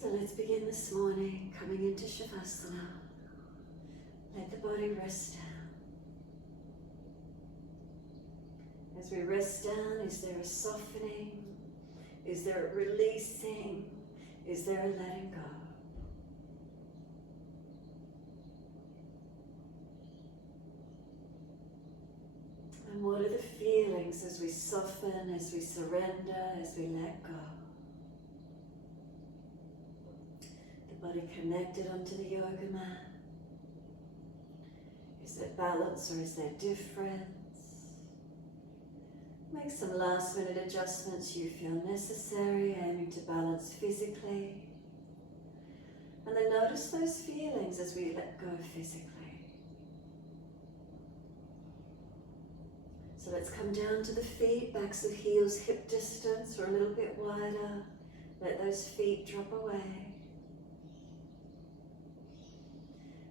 So let's begin this morning coming into Shavasana. Let the body rest down. As we rest down, is there a softening? Is there a releasing? Is there a letting go? And what are the feelings as we soften, as we surrender, as we let go? The body connected onto the yoga mat. Is there balance or is there difference? Make some last minute adjustments you feel necessary, aiming to balance physically. And then notice those feelings as we let go physically. So let's come down to the feet, backs of heels hip distance or a little bit wider. Let those feet drop away.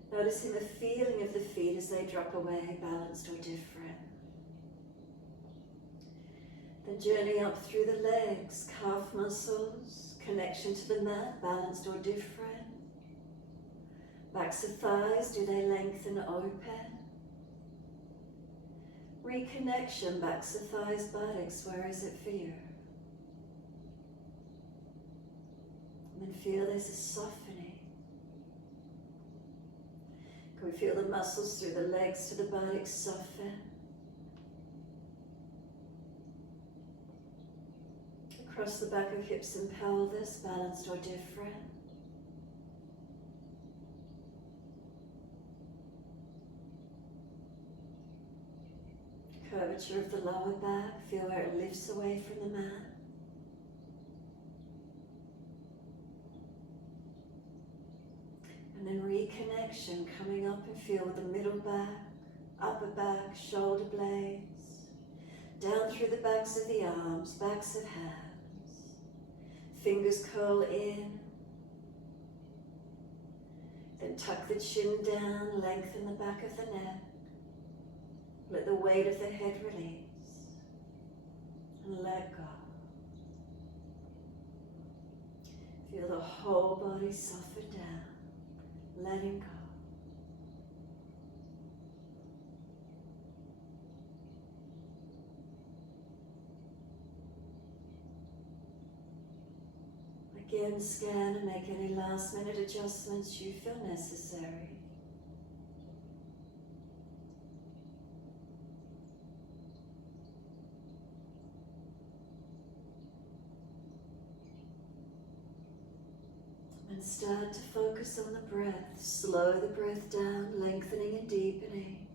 Noticing the feeling of the feet as they drop away, balanced or different. Then journey up through the legs, calf muscles, connection to the mat, balanced or different. Backs of thighs, do they lengthen open? Reconnection, backs of thighs, buttocks, where is it for you? And then feel there's a softening. Can we feel the muscles through the legs to the buttocks soften? Across the back of hips and pelvis, balanced or different. Curvature of the lower back, feel where it lifts away from the mat. And then reconnection, coming up and feel the middle back, upper back, shoulder blades, down through the backs of the arms, backs of hands. Fingers curl in. Then tuck the chin down, lengthen the back of the neck. Let the weight of the head release. And let go. Feel the whole body soften down, letting go. Again, scan and make any last minute adjustments you feel necessary. And start to focus on the breath. Slow the breath down, lengthening and deepening.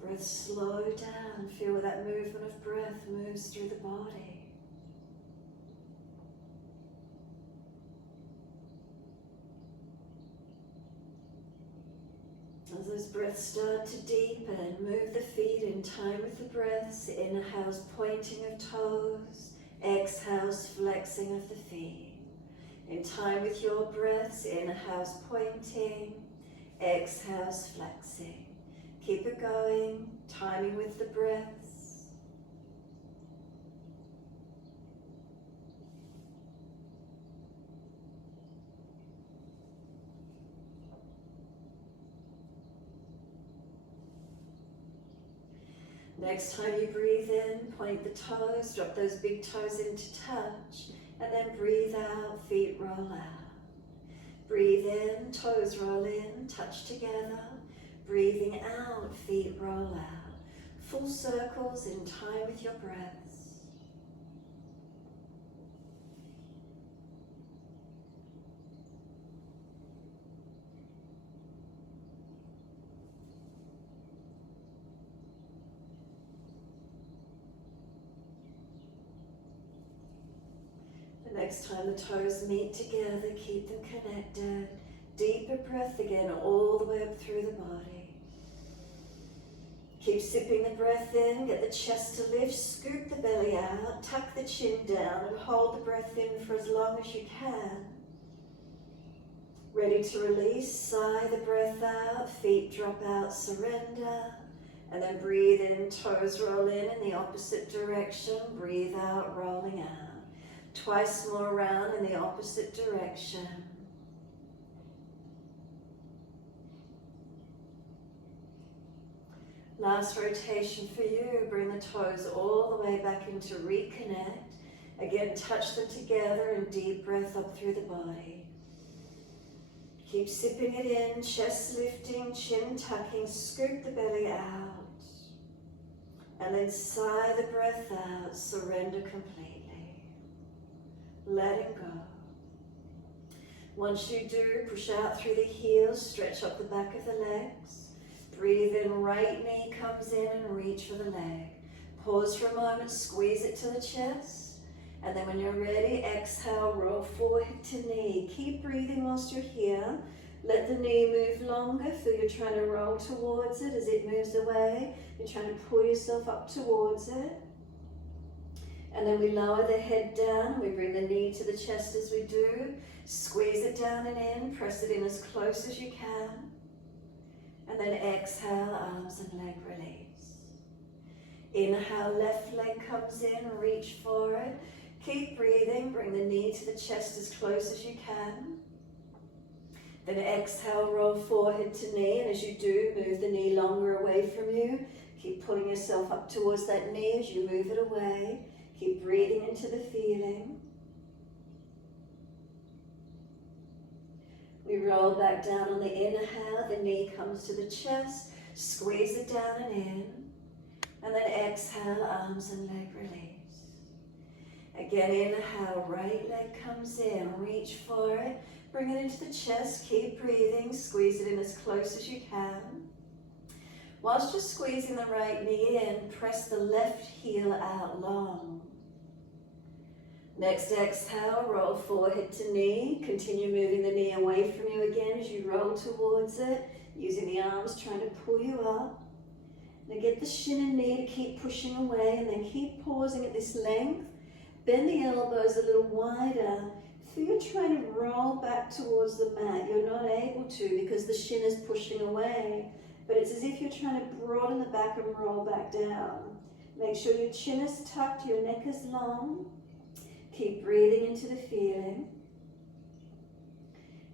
Breath slow down, feel where that movement of breath moves through the body. As those breaths start to deepen, move the feet in time with the breaths. Inhales, pointing of toes. Exhales, flexing of the feet. In time with your breaths, inhales, pointing. Exhales, flexing. Keep it going, timing with the breaths. Next time you breathe in, point the toes, drop those big toes into touch, and then breathe out, feet roll out. Breathe in, toes roll in, touch together. Breathing out, feet roll out. Full circles in time with your breaths. The next time the toes meet together, keep them connected. Deeper breath again, all the way up through the body. Keep sipping the breath in, get the chest to lift, scoop the belly out, tuck the chin down and hold the breath in for as long as you can. Ready to release, sigh the breath out, feet drop out, surrender. And then breathe in, toes roll in the opposite direction. Breathe out, rolling out. Twice more round in the opposite direction. Last rotation for you. Bring the toes all the way back into reconnect. Again, touch them together and deep breath up through the body. Keep sipping it in, chest lifting, chin tucking, scoop the belly out. And then sigh the breath out, surrender completely. Letting go. Once you do, push out through the heels, stretch up the back of the legs. Breathe in, right knee comes in and reach for the leg. Pause for a moment, squeeze it to the chest. And then when you're ready, exhale, roll forehead to knee. Keep breathing whilst you're here. Let the knee move longer. Feel you're trying to roll towards it as it moves away. You're trying to pull yourself up towards it. And then we lower the head down. We bring the knee to the chest as we do. Squeeze it down and in. Press it in as close as you can. And then exhale, arms and leg release. Inhale, left leg comes in. Reach for it. Keep breathing, bring the knee to the chest as close as you can. Then exhale, roll forehead to knee, and as you do, move the knee longer away from you. Keep pulling yourself up towards that knee as you move it away. Keep breathing into the feeling. We roll back down on the inhale, the knee comes to the chest, squeeze it down and in. And then exhale, arms and leg release. Again, inhale, right leg comes in, reach for it, bring it into the chest, keep breathing, squeeze it in as close as you can. Whilst you're squeezing the right knee in, press the left heel out long. Next exhale, roll forehead to knee, continue moving the knee away from you again as you roll towards it, using the arms trying to pull you up. Now get the shin and knee to keep pushing away and then keep pausing at this length. Bend the elbows a little wider. Feel you're trying to roll back towards the mat. You're not able to because the shin is pushing away. But it's as if you're trying to broaden the back and roll back down. Make sure your chin is tucked, your neck is long. Keep breathing into the feeling.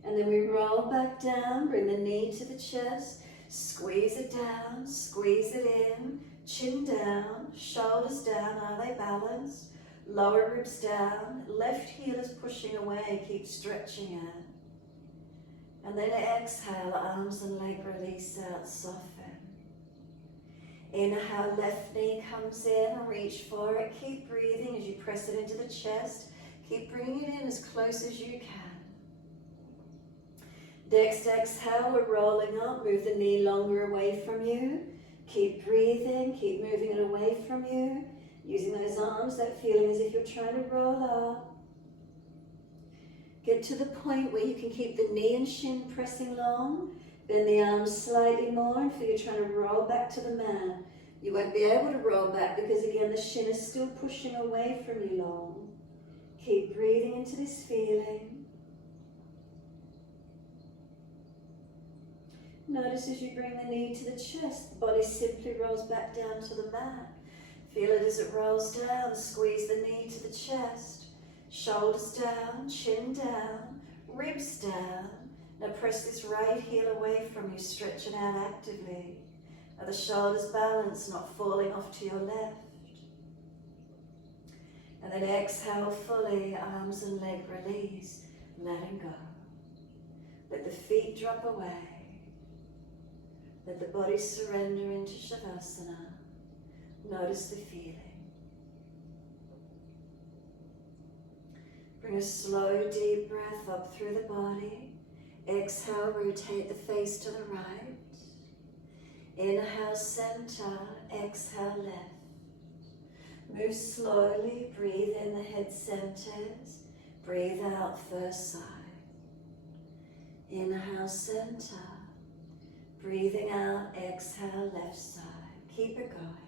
And then we roll back down, bring the knee to the chest, squeeze it down, squeeze it in, chin down, shoulders down, are they balanced? Lower ribs down, left heel is pushing away, keep stretching it. And then exhale, arms and leg release out, soften. Inhale, left knee comes in, reach for it, keep breathing as you press it into the chest. Keep bringing it in as close as you can. Next exhale, we're rolling up, move the knee longer away from you. Keep breathing, keep moving it away from you. Using those arms, that feeling as if you're trying to roll up. Get to the point where you can keep the knee and shin pressing long. Bend the arms slightly more and feel you're trying to roll back to the mat. You won't be able to roll back because again the shin is still pushing away from you long. Keep breathing into this feeling. Notice as you bring the knee to the chest, the body simply rolls back down to the mat. Feel it as it rolls down, squeeze the knee to the chest, shoulders down, chin down, ribs down. Now press this right heel away from you, stretch it out actively. Are the shoulders balanced, not falling off to your left? And then exhale fully, arms and leg release, letting go. Let the feet drop away. Let the body surrender into Shavasana. Notice the feeling. Bring a slow, deep breath up through the body. Exhale, rotate the face to the right. Inhale, center. Exhale, left. Move slowly. Breathe in, the head centers. Breathe out, first side. Inhale, center. Breathing out, exhale, left side. Keep it going.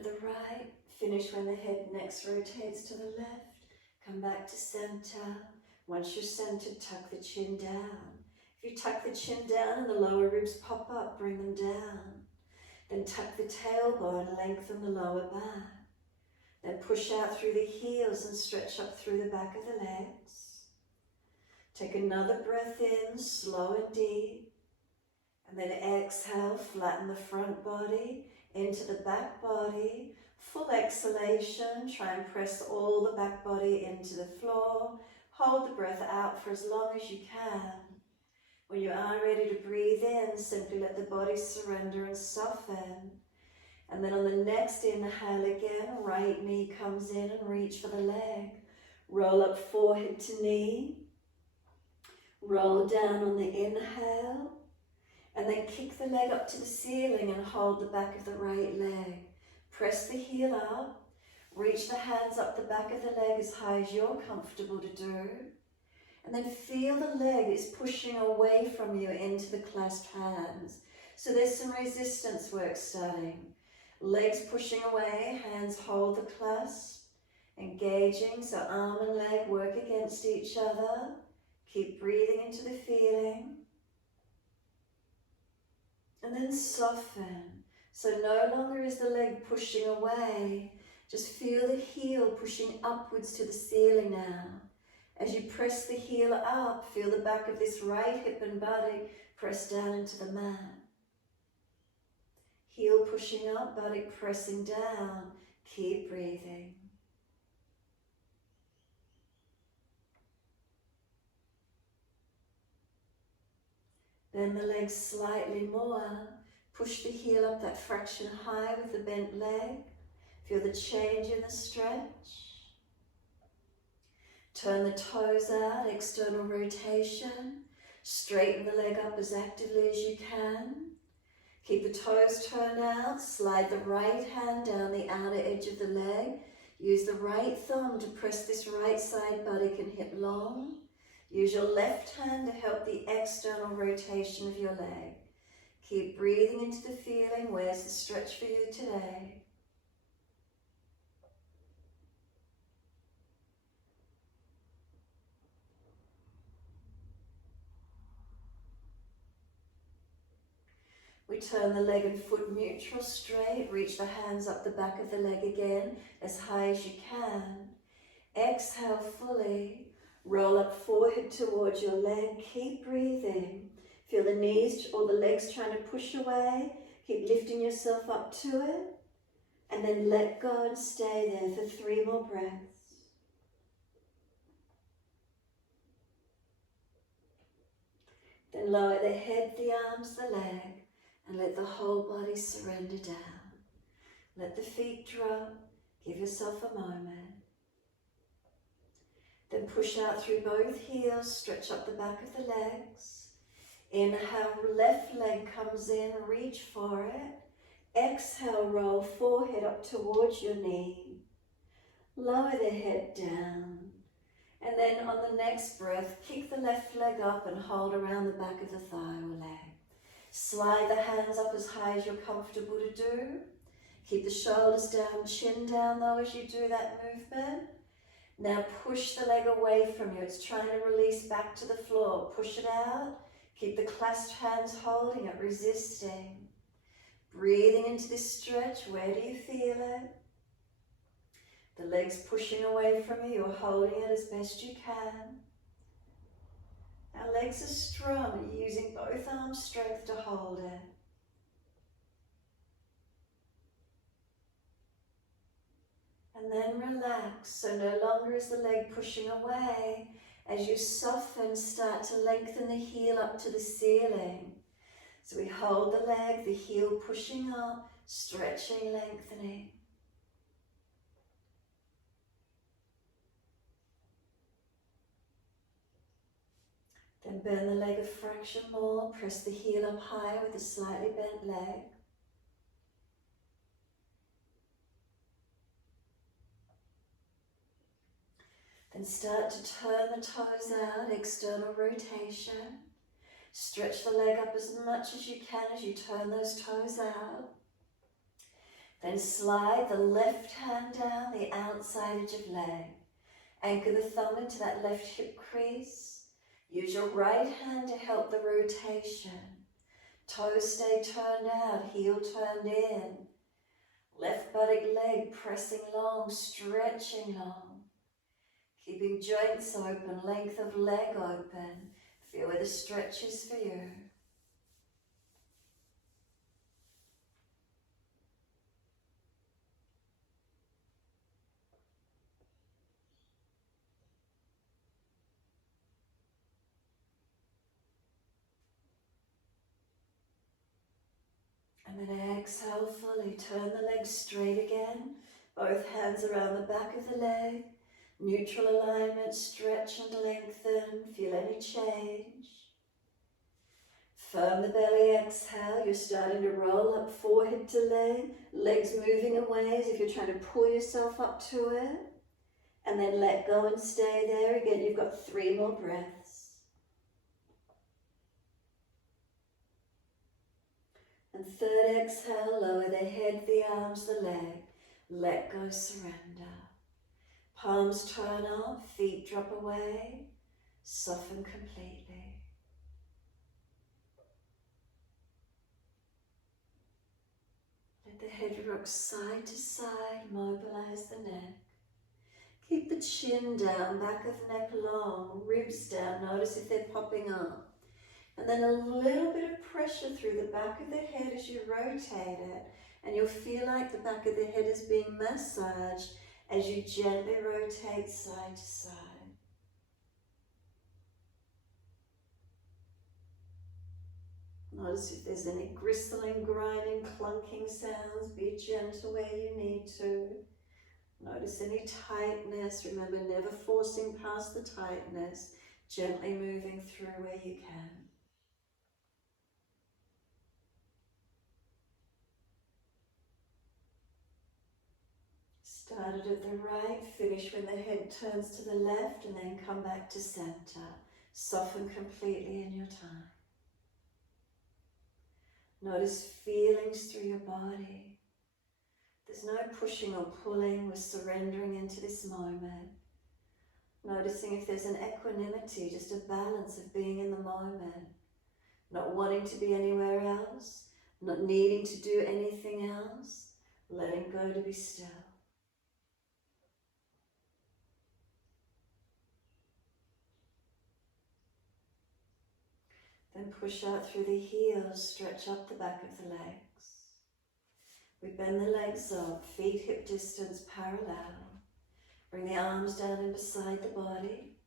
at the right. Finish when the head next rotates to the left. Come back to center. Once you're centered, tuck the chin down. If you tuck the chin down and the lower ribs pop up, bring them down. Then tuck the tailbone, lengthen the lower back. Then push out through the heels and stretch up through the back of the legs. Take another breath in, slow and deep. And then exhale, flatten the front body into the back body. Full exhalation, try and press all the back body into the floor. Hold the breath out for as long as you can. When you are ready to breathe in, simply let the body surrender and soften. And then on the next inhale again, right knee comes in and reach for the leg. Roll up forehead to knee. Roll down on the inhale. And then kick the leg up to the ceiling and hold the back of the right leg. Press the heel up. Reach the hands up the back of the leg as high as you're comfortable to do. And then feel the leg is pushing away from you into the clasped hands. So there's some resistance work starting. Legs pushing away, hands hold the clasp. Engaging, so arm and leg work against each other. Keep breathing into the feeling. And then soften. So no longer is the leg pushing away. Just feel the heel pushing upwards to the ceiling now. As you press the heel up, feel the back of this right hip and body press down into the mat. Heel pushing up, body pressing down. Keep breathing. Bend the legs slightly more. Push the heel up that fraction high with the bent leg. Feel the change in the stretch. Turn the toes out, external rotation. Straighten the leg up as actively as you can. Keep the toes turned out. Slide the right hand down the outer edge of the leg. Use the right thumb to press this right side buttock and hip long. Use your left hand to help the external rotation of your leg. Keep breathing into the feeling. Where's the stretch for you today? We turn the leg and foot neutral straight. Reach the hands up the back of the leg again as high as you can. Exhale fully. Roll up forehead towards your leg. Keep breathing. Feel the knees or the legs trying to push away. Keep lifting yourself up to it. And then let go and stay there for 3 more breaths. Then lower the head, the arms, the leg. And let the whole body surrender down. Let the feet drop. Give yourself a moment. Then push out through both heels. Stretch up the back of the legs. Inhale, left leg comes in. Reach for it. Exhale, roll forehead up towards your knee. Lower the head down. And then on the next breath, kick the left leg up and hold around the back of the thigh or leg. Slide the hands up as high as you're comfortable to do. Keep the shoulders down, chin down though as you do that movement. Now push the leg away from you. It's trying to release back to the floor. Push it out. Keep the clasped hands holding it, resisting. Breathing into this stretch. Where do you feel it? The legs pushing away from you. You're holding it as best you can. Our legs are strong. You're using both arms' strength to hold it. And then relax. So no longer is the leg pushing away. As you soften, start to lengthen the heel up to the ceiling. So we hold the leg, the heel pushing up, stretching, lengthening. Then bend the leg a fraction more, press the heel up higher with a slightly bent leg. Then start to turn the toes out, external rotation. Stretch the leg up as much as you can as you turn those toes out. Then slide the left hand down the outside edge of leg. Anchor the thumb into that left hip crease. Use your right hand to help the rotation. Toes stay turned out, heel turned in. Left buttock leg pressing long, stretching long. Keeping joints open, length of leg open. Feel where the stretch is for you. And then exhale fully, turn the legs straight again. Both hands around the back of the leg. Neutral alignment, stretch and lengthen. Feel any change. Firm the belly, exhale. You're starting to roll up forehead to leg. Legs moving away as if you're trying to pull yourself up to it. And then let go and stay there. Again, you've got 3 more breaths. And third exhale, lower the head, the arms, the leg. Let go, surrender. Palms turn off, feet drop away. Soften completely. Let the head rock side to side, mobilize the neck. Keep the chin down, back of neck long, ribs down. Notice if they're popping up. And then a little bit of pressure through the back of the head as you rotate it. And you'll feel like the back of the head is being massaged as you gently rotate side to side. Notice if there's any gristling, grinding, clunking sounds. Be gentle where you need to. Notice any tightness. Remember, never forcing past the tightness. Gently moving through where you can. Started at the right, finish when the head turns to the left, and then come back to center. Soften completely in your time. Notice feelings through your body. There's no pushing or pulling, we're surrendering into this moment. Noticing if there's an equanimity, just a balance of being in the moment. Not wanting to be anywhere else, not needing to do anything else, letting go to be still. Then push out through the heels, stretch up the back of the legs. We bend the legs up, feet hip distance parallel. Bring the arms down in beside the body.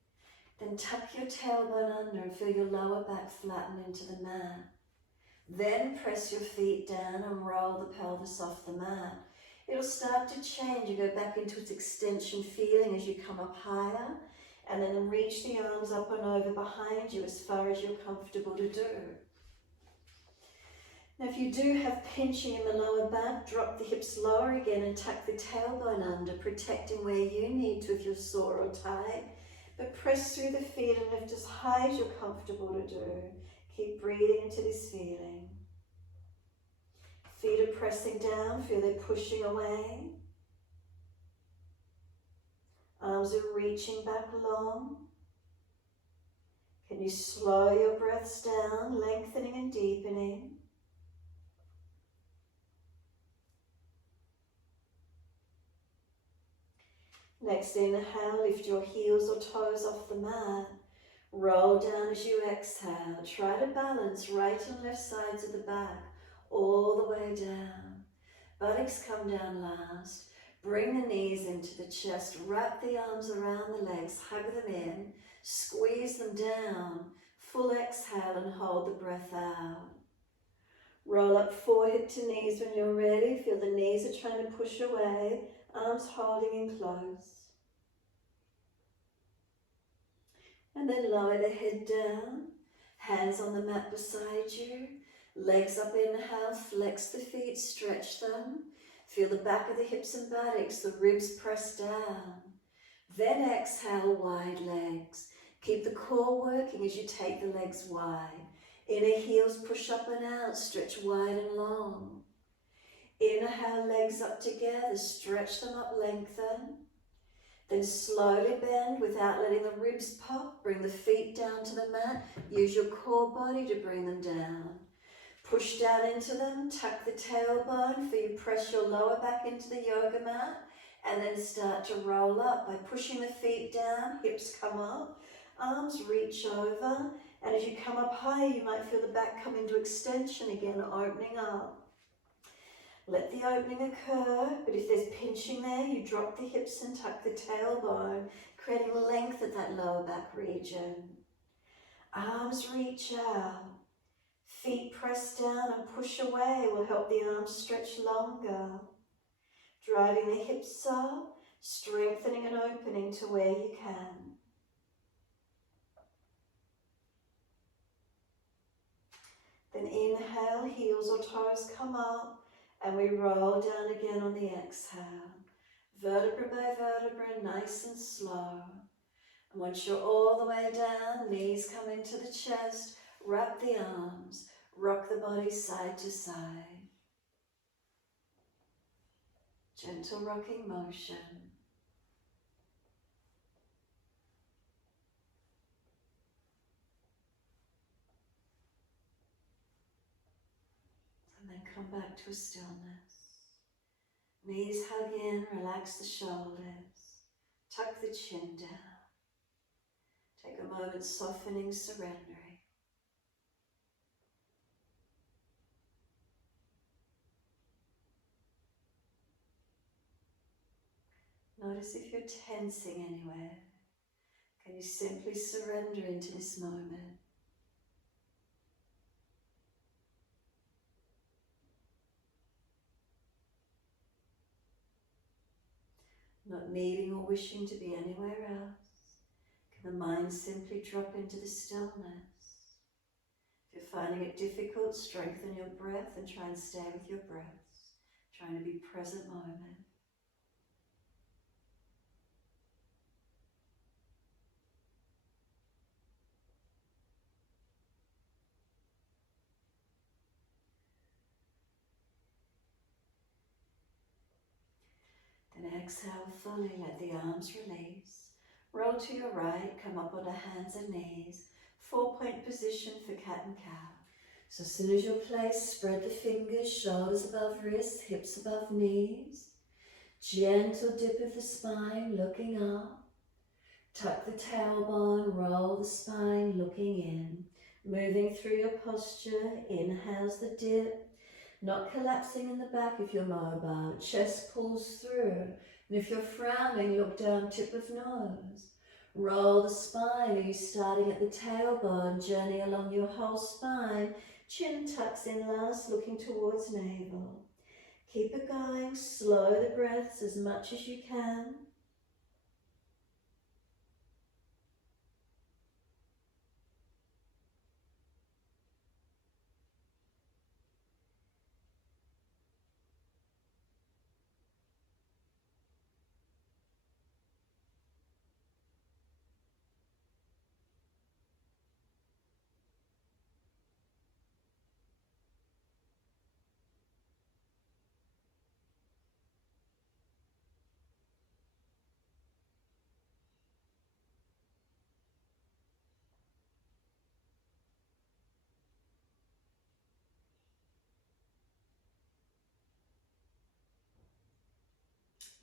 Then tuck your tailbone under and feel your lower back flatten into the mat. Then press your feet down and roll the pelvis off the mat. It'll start to change. You go back into its extension feeling as you come up higher. And then reach the arms up and over behind you as far as you're comfortable to do. Now if you do have pinching in the lower back, drop the hips lower again and tuck the tailbone under, protecting where you need to if you're sore or tight. But press through the feet and lift as high as you're comfortable to do. Keep breathing into this feeling. Feet are pressing down, feel they're pushing away. Arms are reaching back long. Can you slow your breaths down, lengthening and deepening? Next inhale, lift your heels or toes off the mat. Roll down as you exhale. Try to balance right and left sides of the back, all the way down. Buttocks come down last. Bring the knees into the chest, wrap the arms around the legs, hug them in, squeeze them down. Full exhale and hold the breath out. Roll up forehead to knees when you're ready. Feel the knees are trying to push away, arms holding in close. And then lower the head down, hands on the mat beside you, legs up, inhale, flex the feet, stretch them. Feel the back of the hips and buttocks, the ribs press down. Then exhale, wide legs. Keep the core working as you take the legs wide. Inner heels push up and out, stretch wide and long. Inhale, legs up together, stretch them up, lengthen. Then slowly bend without letting the ribs pop. Bring the feet down to the mat. Use your core body to bring them down. Push down into them, tuck the tailbone, for you press your lower back into the yoga mat, and then start to roll up by pushing the feet down, hips come up, arms reach over, and as you come up higher, you might feel the back come into extension again, opening up. Let the opening occur, but if there's pinching there, you drop the hips and tuck the tailbone, creating length at that lower back region. Arms reach out. Feet press down and push away will help the arms stretch longer. Driving the hips up, strengthening and opening to where you can. Then inhale, heels or toes come up, and we roll down again on the exhale. Vertebra by vertebra, nice and slow. And once you're all the way down, knees come into the chest, wrap the arms, rock the body side to side. Gentle rocking motion. And then come back to a stillness. Knees hug in, relax the shoulders. Tuck the chin down. Take a moment softening, surrendering. Notice if you're tensing anywhere. Can you simply surrender into this moment? Not needing or wishing to be anywhere else. Can the mind simply drop into the stillness? If you're finding it difficult, strengthen your breath and try and stay with your breaths. Trying to be present moment. Then exhale fully, let the arms release. Roll to your right, come up onto hands and knees. 4-point position for cat and cow. So as soon as you're placed, spread the fingers, shoulders above wrists, hips above knees. Gentle dip of the spine, looking up. Tuck the tailbone, roll the spine, looking in. Moving through your posture, inhales the dip. Not collapsing in the back if you're mobile. Chest pulls through. And if you're frowning, look down, tip of nose. Roll the spine. Are you starting at the tailbone? Journey along your whole spine. Chin tucks in last, looking towards navel. Keep it going. Slow the breaths as much as you can.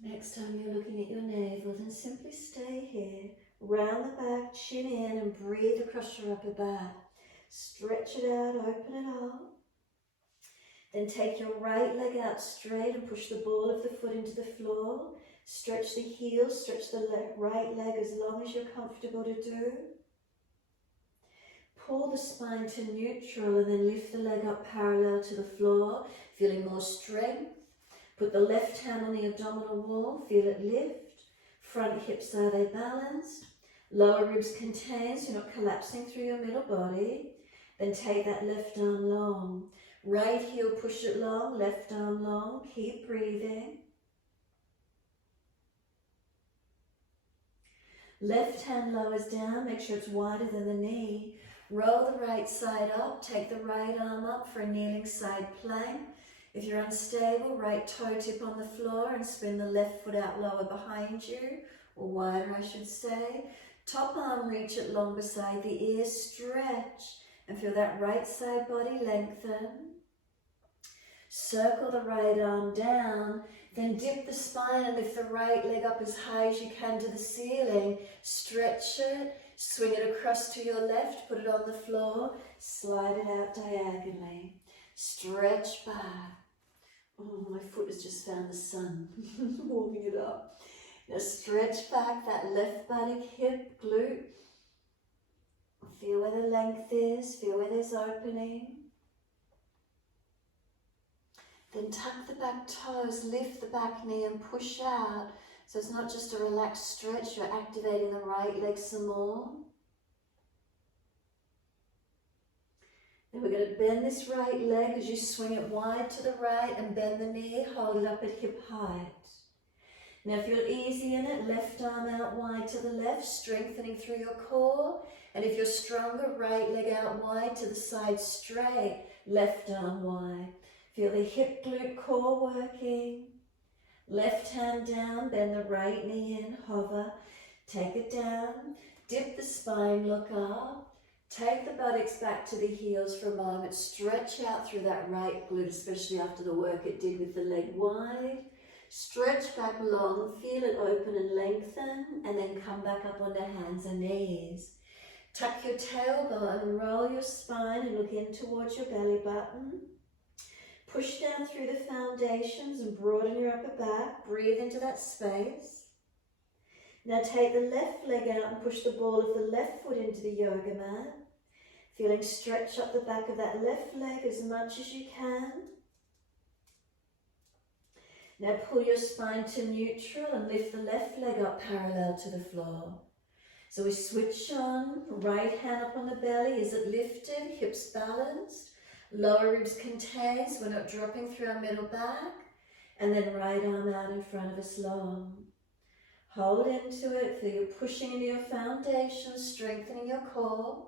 Next time you're looking at your navel, then simply stay here. Round the back, chin in, and breathe across your upper back. Stretch it out, open it up. Then take your right leg out straight and push the ball of the foot into the floor. Stretch the heel, stretch the right leg as long as you're comfortable to do. Pull the spine to neutral and then lift the leg up parallel to the floor, feeling more strength. Put the left hand on the abdominal wall, feel it lift. Front hips, are they balanced? Lower ribs contained, so you're not collapsing through your middle body. Then take that left arm long. Right heel, push it long, left arm long. Keep breathing. Left hand lowers down, make sure it's wider than the knee. Roll the right side up, take the right arm up for a kneeling side plank. If you're unstable, right toe tip on the floor and spin the left foot out lower behind you, or wider I should say. Top arm reach it long beside the ear, stretch and feel that right side body lengthen. Circle the right arm down, then dip the spine and lift the right leg up as high as you can to the ceiling. Stretch it, swing it across to your left, put it on the floor, slide it out diagonally. Stretch back. Oh, my foot has just found the sun, warming it up. Now stretch back that left buttock, hip, glute. Feel where the length is, feel where there's opening. Then tuck the back toes, lift the back knee and push out. So it's not just a relaxed stretch, you're activating the right leg some more. Then we're going to bend this right leg as you swing it wide to the right and bend the knee, hold it up at hip height. Now feel easy in it, left arm out wide to the left, strengthening through your core. And if you're stronger, right leg out wide to the side straight, left arm wide. Feel the hip glute core working. Left hand down, bend the right knee in, hover, take it down, dip the spine, look up. Take the buttocks back to the heels for a moment, stretch out through that right glute, especially after the work it did with the leg wide. Stretch back long, feel it open and lengthen, and then come back up onto hands and knees. Tuck your tailbone, roll your spine and look in towards your belly button. Push down through the foundations and broaden your upper back, breathe into that space. Now take the left leg out and push the ball of the left foot into the yoga mat. Feeling stretch up the back of that left leg as much as you can. Now pull your spine to neutral and lift the left leg up parallel to the floor. So we switch on, right hand up on the belly, is it lifted, hips balanced, lower ribs contained, so we're not dropping through our middle back, and then right arm out in front of us long. Hold into it, feel you pushing into your foundation, strengthening your core.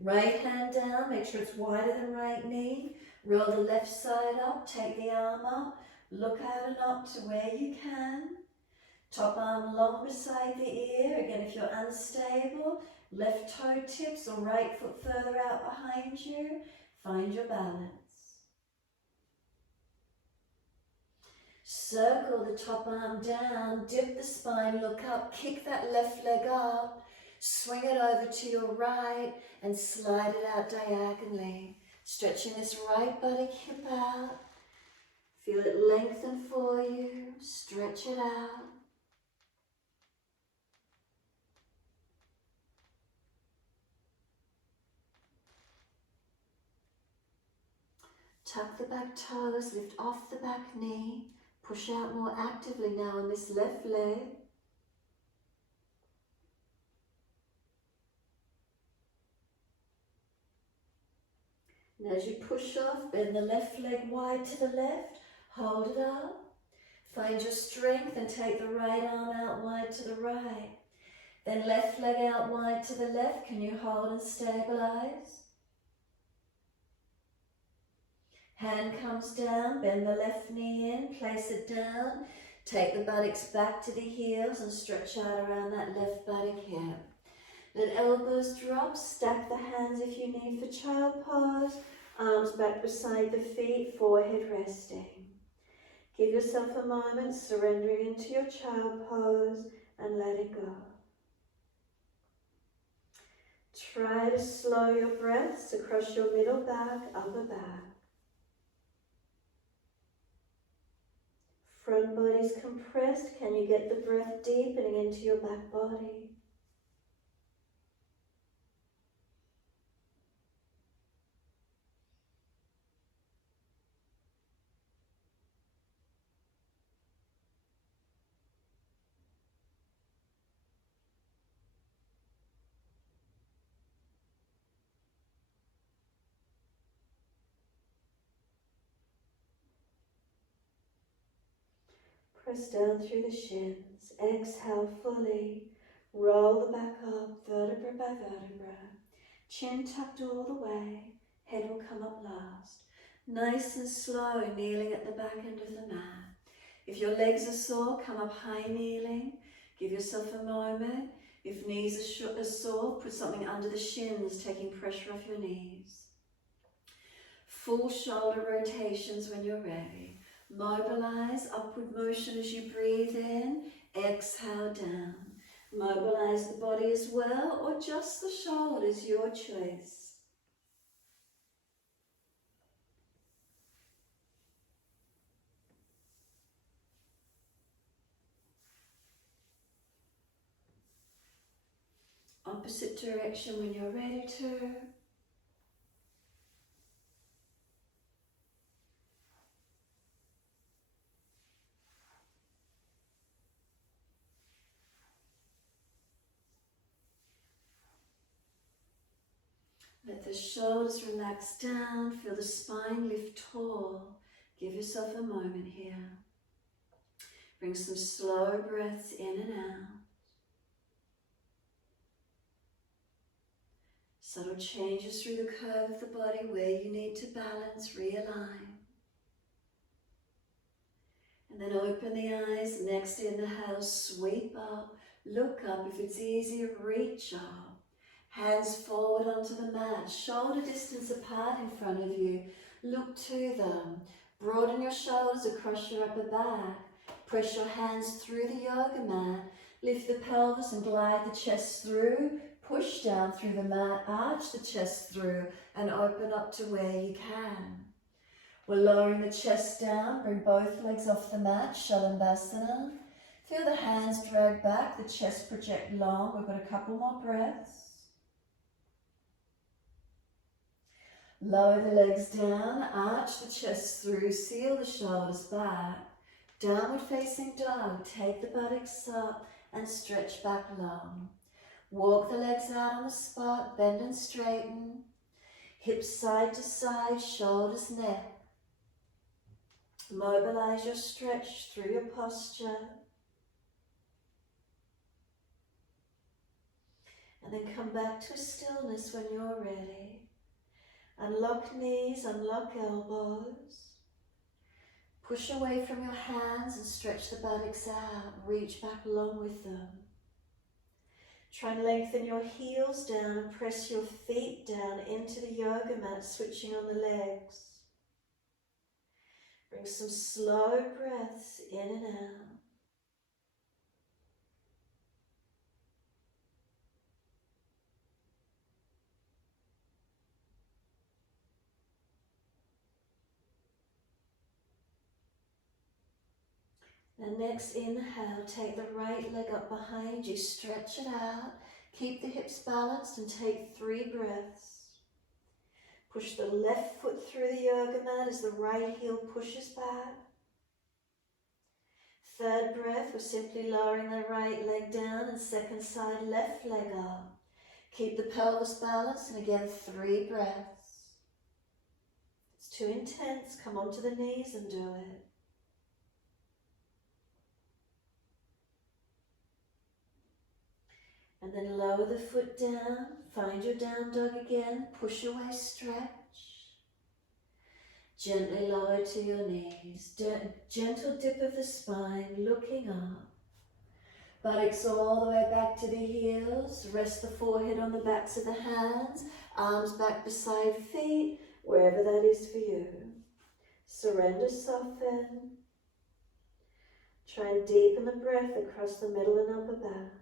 Right hand down, make sure it's wider than right knee. Roll the left side up, take the arm up, look out and up to where you can. Top arm long beside the ear. Again, if you're unstable, left toe tips or right foot further out behind you. Find your balance. Circle the top arm down, dip the spine, look up, kick that left leg up, swing it over to your right and slide it out diagonally. Stretching this right buttock hip out. Feel it lengthen for you. Stretch it out. Tuck the back toes, lift off the back knee. Push out more actively now on this left leg. And as you push off, bend the left leg wide to the left, hold it up. Find your strength and take the right arm out wide to the right. Then left leg out wide to the left. Can you hold and stabilize? Hand comes down, bend the left knee in, place it down. Take the buttocks back to the heels and stretch out around that left buttock hip. Let elbows drop, stack the hands if you need for child pose. Arms back beside the feet, forehead resting. Give yourself a moment, surrendering into your child pose and let it go. Try to slow your breaths across your middle back, upper back. Front body's compressed. Can you get the breath deepening into your back body? Press down through the shins. Exhale fully. Roll the back up, vertebra by vertebra. Chin tucked all the way. Head will come up last. Nice and slow, kneeling at the back end of the mat. If your legs are sore, come up high kneeling. Give yourself a moment. If knees are sore, put something under the shins, taking pressure off your knees. Full shoulder rotations when you're ready. Mobilize, upward motion as you breathe in. Exhale down. Mobilize the body as well, or just the shoulders, your choice. Opposite direction when you're ready to. Let the shoulders relax down, feel the spine lift tall. Give yourself a moment here. Bring some slow breaths in and out. Subtle changes through the curve of the body where you need to balance, realign. And then open the eyes, next inhale, sweep up, look up. If it's easier, reach up. Hands forward onto the mat, shoulder distance apart in front of you. Look to them. Broaden your shoulders across your upper back. Press your hands through the yoga mat. Lift the pelvis and glide the chest through. Push down through the mat, arch the chest through, and open up to where you can. We're lowering the chest down, bring both legs off the mat, Shalabhasana. Feel the hands drag back, the chest project long. We've got a couple more breaths. Lower the legs down, arch the chest through, seal the shoulders back. Downward facing dog, take the buttocks up and stretch back long. Walk the legs out on the spot, bend and straighten. Hips side to side, shoulders, neck. Mobilize your stretch through your posture. And then come back to a stillness when you're ready. Unlock knees, unlock elbows. Push away from your hands and stretch the buttocks out. Reach back long with them. Try and lengthen your heels down and press your feet down into the yoga mat, switching on the legs. Bring some slow breaths in and out. And next inhale, take the right leg up behind you, stretch it out, keep the hips balanced and take 3 breaths. Push the left foot through the yoga mat as the right heel pushes back. 3rd breath, we're simply lowering the right leg down and 2nd side left leg up. Keep the pelvis balanced and again 3 breaths. If it's too intense, come onto the knees and do it. And then lower the foot down, find your down dog again, push away, stretch. Gently lower to your knees, gentle dip of the spine, looking up. Buttocks all the way back to the heels, rest the forehead on the backs of the hands, arms back beside feet, wherever that is for you. Surrender, soften. Try and deepen the breath across the middle and upper back.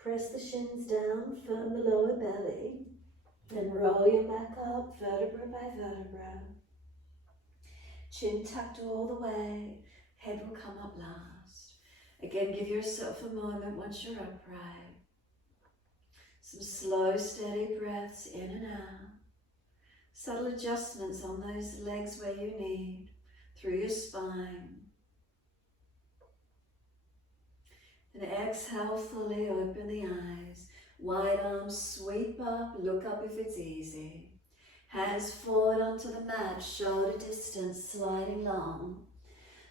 Press the shins down, firm the lower belly, then roll your back up, vertebra by vertebra. Chin tucked all the way, head will come up last. Again, give yourself a moment once you're upright. Some slow, steady breaths in and out. Subtle adjustments on those legs where you need, through your spine. And exhale fully, open the eyes. Wide arms sweep up, look up if it's easy. Hands forward onto the mat, shoulder distance, sliding long.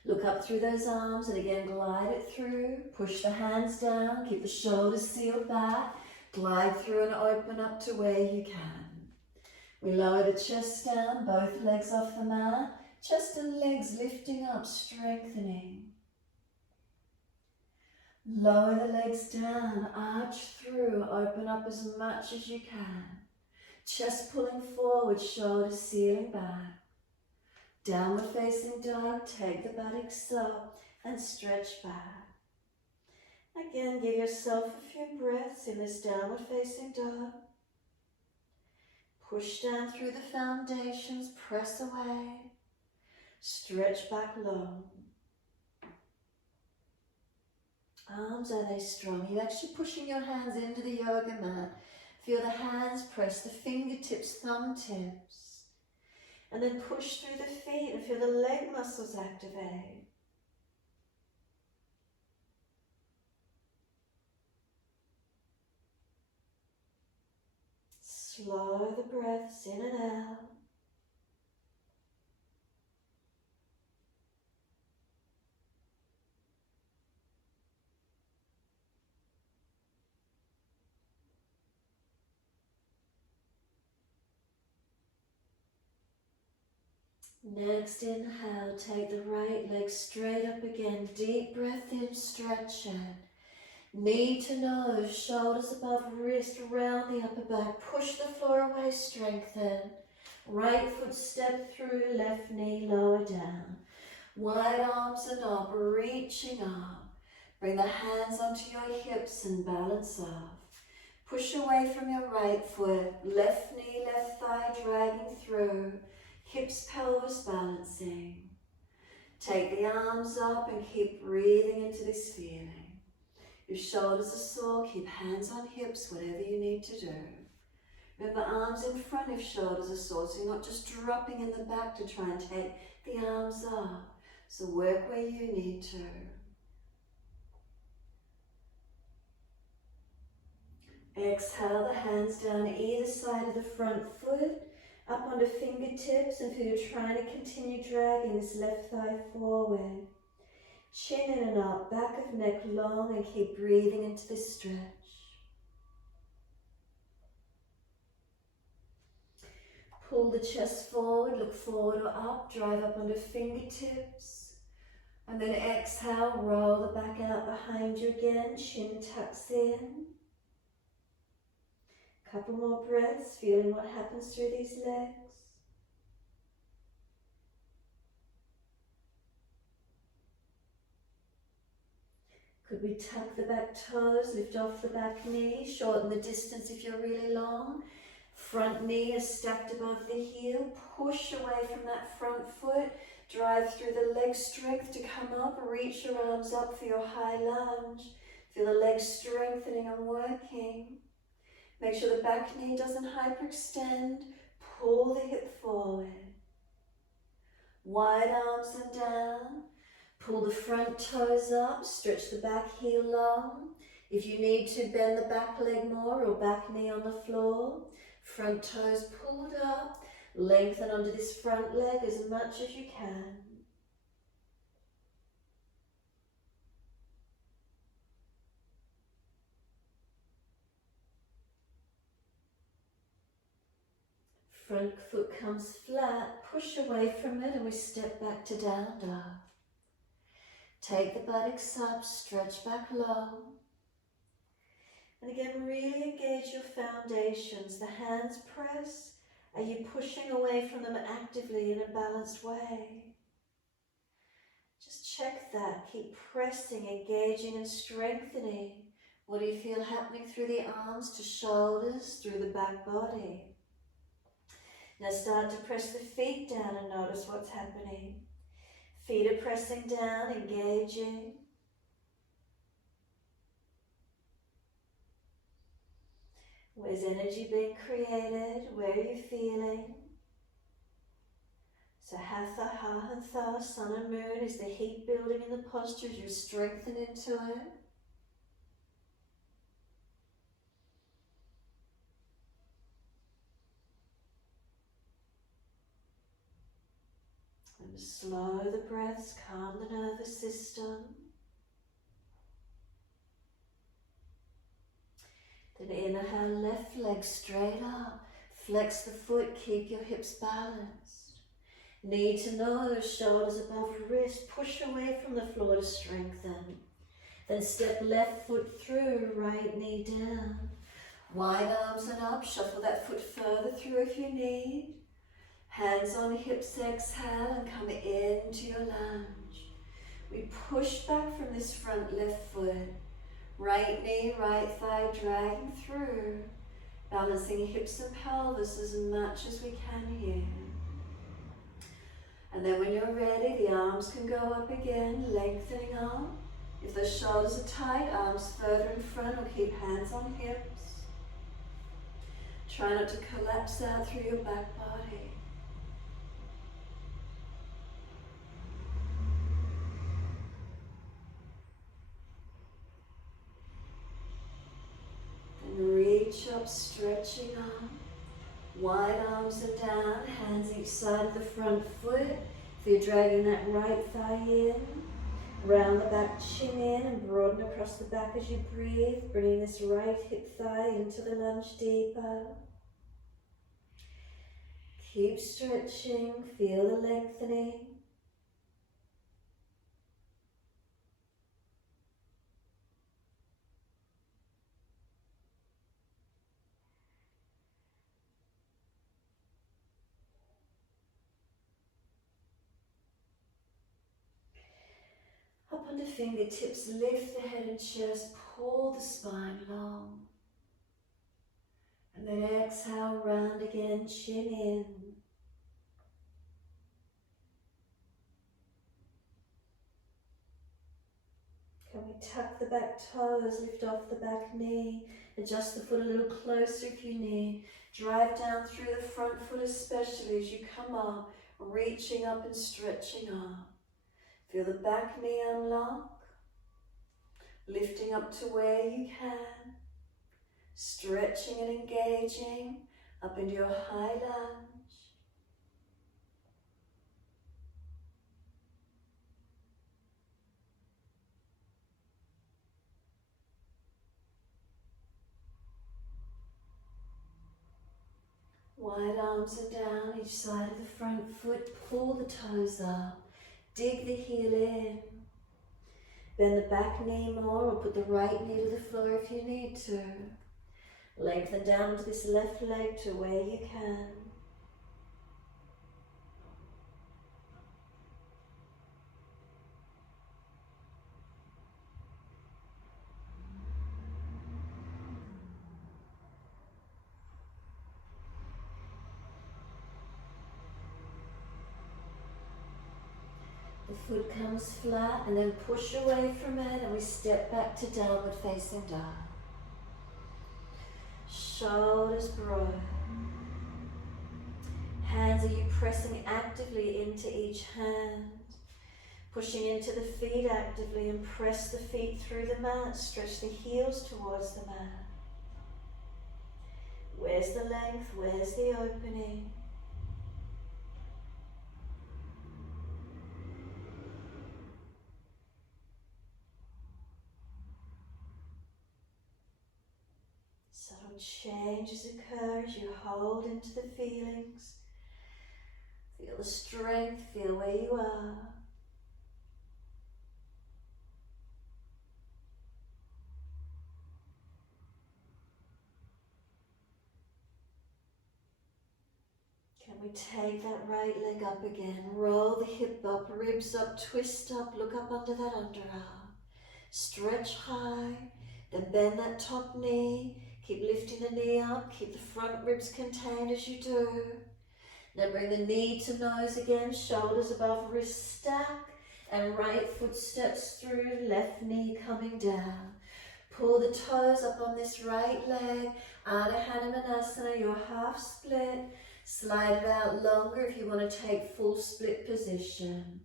Look up through those arms and again glide it through. Push the hands down, keep the shoulders sealed back. Glide through and open up to where you can. We lower the chest down, both legs off the mat. Chest and legs lifting up, strengthening. Lower the legs down, arch through, open up as much as you can. Chest pulling forward, shoulders sealing back. Downward facing dog, take the buttocks up and stretch back. Again, give yourself a few breaths in this downward facing dog. Push down through the foundations, press away. Stretch back long. Arms, are they strong? You're actually pushing your hands into the yoga mat. Feel the hands press, the fingertips, thumb tips. And then push through the feet and feel the leg muscles activate. Slow the breaths in and out. Next inhale, take the right leg straight up again. Deep breath in, stretch it. Knee to nose, shoulders above wrist, round the upper back. Push the floor away, strengthen. Right foot step through, left knee lower down. Wide arms and up, reaching up. Bring the hands onto your hips and balance off. Push away from your right foot, left knee, left thigh dragging through. Hips, pelvis balancing. Take the arms up and keep breathing into this feeling. If shoulders are sore, keep hands on hips, whatever you need to do. Remember, arms in front if shoulders are sore, so you're not just dropping in the back to try and take the arms up. So work where you need to. Exhale the hands down either side of the front foot, up onto fingertips, and feel you're trying to continue dragging this left thigh forward. Chin in and up, back of neck long, and keep breathing into this stretch. Pull the chest forward, look forward or up, drive up onto fingertips. And then exhale, roll the back out behind you again, chin tucks in. Couple more breaths, feeling what happens through these legs. Could we tuck the back toes, lift off the back knee, shorten the distance if you're really long. Front knee is stacked above the heel, push away from that front foot, drive through the leg strength to come up, reach your arms up for your high lunge. Feel the legs strengthening and working. Make sure the back knee doesn't hyperextend, pull the hip forward. Wide arms and down. Pull the front toes up, stretch the back heel long. If you need to, bend the back leg more or back knee on the floor. Front toes pulled up, lengthen onto this front leg as much as you can. Front foot comes flat, push away from it and we step back to down dog. Take the buttocks up, stretch back low. And again, really engage your foundations. The hands press. Are you pushing away from them actively in a balanced way? Just check that. Keep pressing, engaging and strengthening. What do you feel happening through the arms to shoulders, through the back body? Now start to press the feet down and notice what's happening. Feet are pressing down, engaging. Where's energy being created? Where are you feeling? So Hatha, Hatha, sun and moon is the heat building in the posture as you strengthen into it. And slow the breaths, calm the nervous system. Then inhale, left leg straight up. Flex the foot, keep your hips balanced. Knee to nose, shoulders above wrist. Push away from the floor to strengthen. Then step left foot through, right knee down. Wide arms and up, shuffle that foot further through if you need. Hands on hips, exhale and come into your lunge. We push back from this front left foot. Right knee, right thigh dragging through. Balancing hips and pelvis as much as we can here. And then when you're ready, the arms can go up again, lengthening up. If the shoulders are tight, arms further in front or keep hands on hips. Try not to collapse out through your back body. Then reach up, stretching up. Wide arms and down, hands each side of the front foot. If you're dragging that right thigh in, round the back chin in and broaden across the back as you breathe, bringing this right hip thigh into the lunge deeper. Keep stretching, feel the lengthening. Up onto fingertips, lift the head and chest, pull the spine long. And then exhale, round again, chin in. Can we tuck the back toes, lift off the back knee, adjust the foot a little closer if you need. Drive down through the front foot especially as you come up, reaching up and stretching up. Feel the back knee unlock, lifting up to where you can, stretching and engaging up into your high lunge. Wide arms and down each side of the front foot, pull the toes up. Dig the heel in. Bend the back knee more or put the right knee to the floor if you need to. Lengthen down to this left leg to where you can. The foot comes flat and then push away from it and we step back to downward facing dog. Shoulders broad. Hands, are you pressing actively into each hand? Pushing into the feet actively and press the feet through the mat. Stretch the heels towards the mat. Where's the length? Where's the opening? Subtle changes occur as you hold into the feelings. Feel the strength, feel where you are. Can we take that right leg up again? Roll the hip up, ribs up, twist up, look up under that underarm. Stretch high, then bend that top knee. Keep lifting the knee up, keep the front ribs contained as you do. Then bring the knee to nose again, shoulders above wrist stack, and right foot steps through, left knee coming down. Pull the toes up on this right leg, Ardha Hanumanasana, your half split. Slide it out longer if you want to take full split position.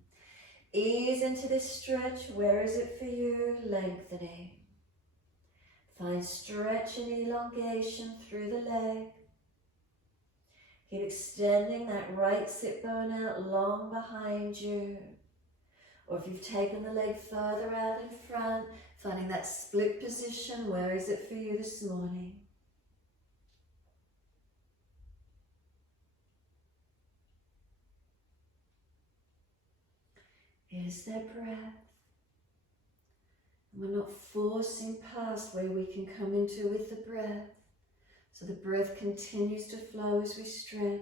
Ease into this stretch. Where is it for you? Lengthening. Find stretch and elongation through the leg. Keep extending that right sit bone out long behind you. Or if you've taken the leg further out in front, finding that split position. Where is it for you this morning? Is there breath? And we're not forcing past where we can come into with the breath. So the breath continues to flow as we stretch.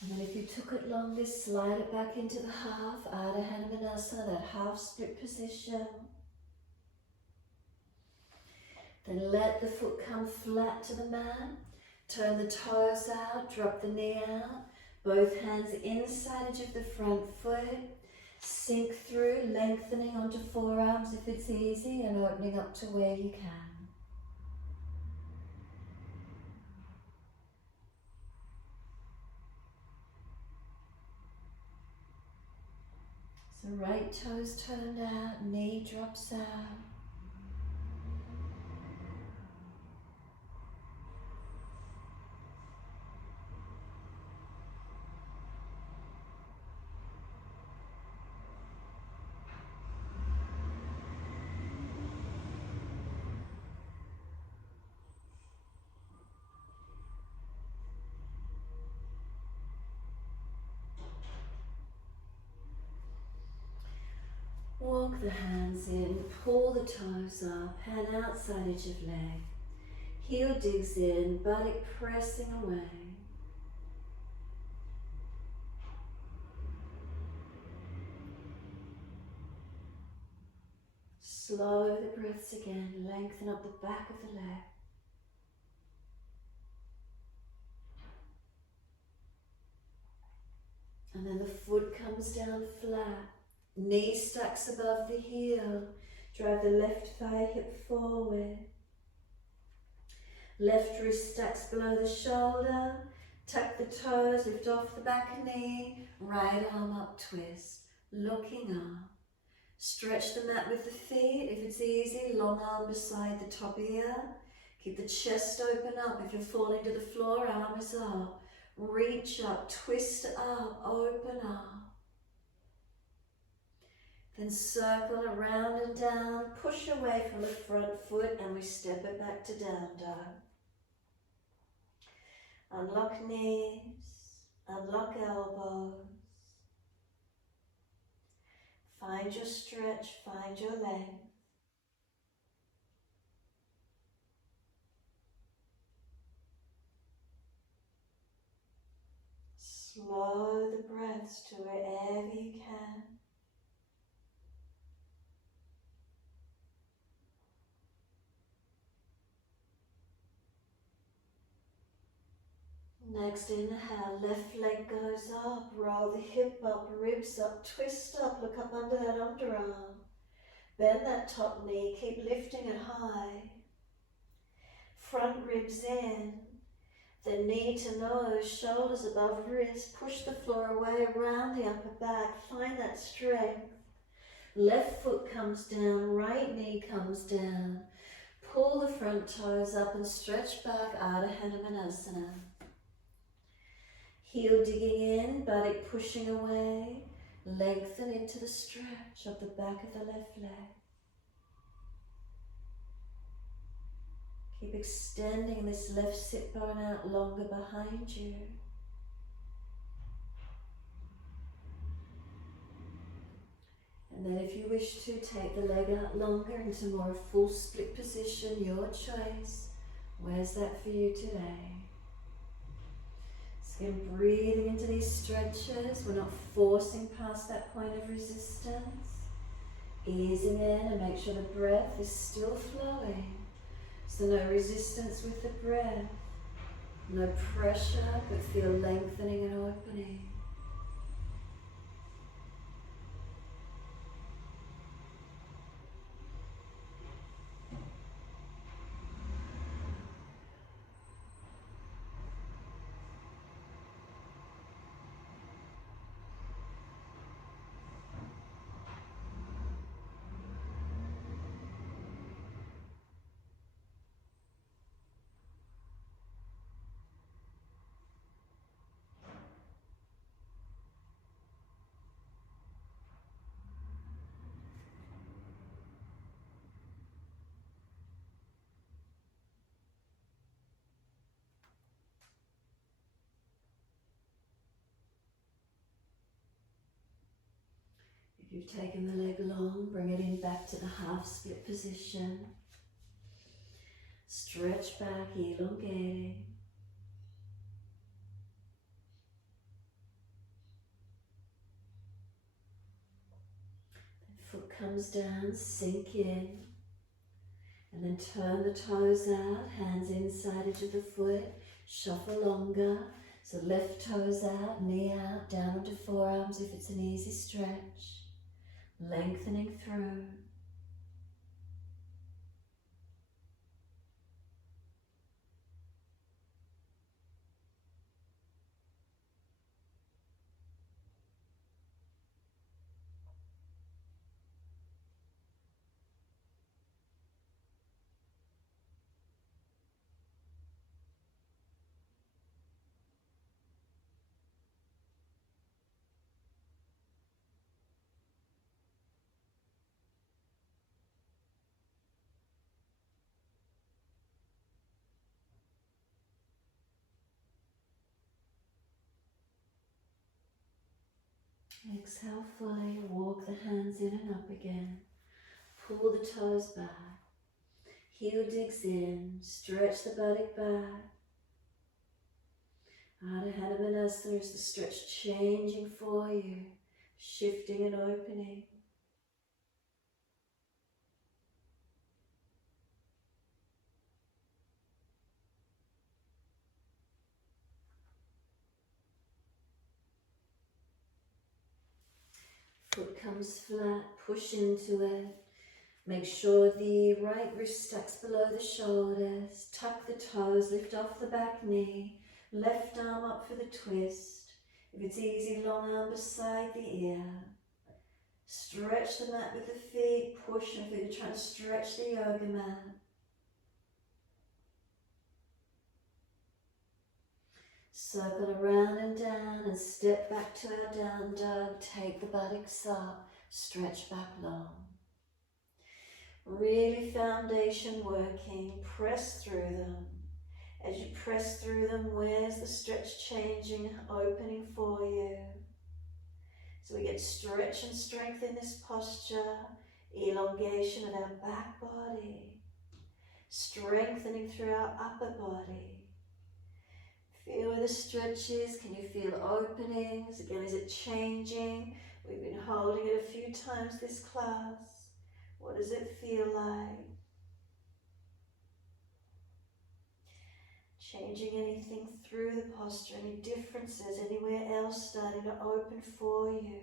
And then if you took it longer, slide it back into the half, Ardha Hanumanasana, that half split position. Then let the foot come flat to the mat. Turn the toes out, drop the knee out. Both hands inside edge of the front foot. Sink through, lengthening onto forearms if it's easy and opening up to where you can. So right toes turned out, knee drops out. Walk the hands in, pull the toes up, hand outside edge of leg. Heel digs in, buttock pressing away. Slow the breaths again, lengthen up the back of the leg. And then the foot comes down flat. Knee stacks above the heel. Drive the left thigh hip forward. Left wrist stacks below the shoulder. Tuck the toes, lift off the back knee. Right arm up, twist. Looking up. Stretch the mat with the feet. If it's easy, long arm beside the top ear. Keep the chest open up. If you're falling to the floor, arm is up. Reach up, twist up, open up. Then circle around and down, push away from the front foot and we step it back to down dog. Unlock knees, unlock elbows. Find your stretch, find your length. Slow the breaths to wherever you can. Next inhale, left leg goes up, roll the hip up, ribs up, twist up, look up under that underarm. Bend that top knee, keep lifting it high. Front ribs in, then knee to nose, shoulders above wrist, push the floor away around the upper back, find that strength. Left foot comes down, right knee comes down. Pull the front toes up and stretch back, Ardha Hanumanasana. Heel digging in, buttock pushing away. Lengthen into the stretch of the back of the left leg. Keep extending this left sit bone out longer behind you. And then if you wish to, take the leg out longer into more full split position, your choice. Where's that for you today? Again, breathing into these stretches. We're not forcing past that point of resistance. Easing in and make sure the breath is still flowing. So no resistance with the breath. No pressure, but feel lengthening and opening. If you've taken the leg long, bring it in back to the half split position. Stretch back, elongating. Foot comes down, sink in. And then turn the toes out, hands inside edge of the foot. Shuffle longer. So left toes out, knee out, down onto forearms if it's an easy stretch. Lengthening through. Exhale fully, walk the hands in and up again. Pull the toes back. Heel digs in, stretch the buttock back. Ardha Hanumanasana is the stretch changing for you, shifting and opening. Foot comes flat, push into it. Make sure the right wrist stacks below the shoulders. Tuck the toes, lift off the back knee. Left arm up for the twist. If it's easy, long arm beside the ear. Stretch the mat with the feet, push, and if you're trying to stretch the yoga mat. Circle around and down and step back to our down dog. Take the buttocks up, stretch back long. Really foundation working, press through them. As you press through them, where's the stretch changing, opening for you? So we get stretch and strength in this posture, elongation of our back body, strengthening through our upper body. Feel where the stretch is. Can you feel openings? Again, is it changing? We've been holding it a few times this class. What does it feel like? Changing anything through the posture, any differences, anywhere else starting to open for you.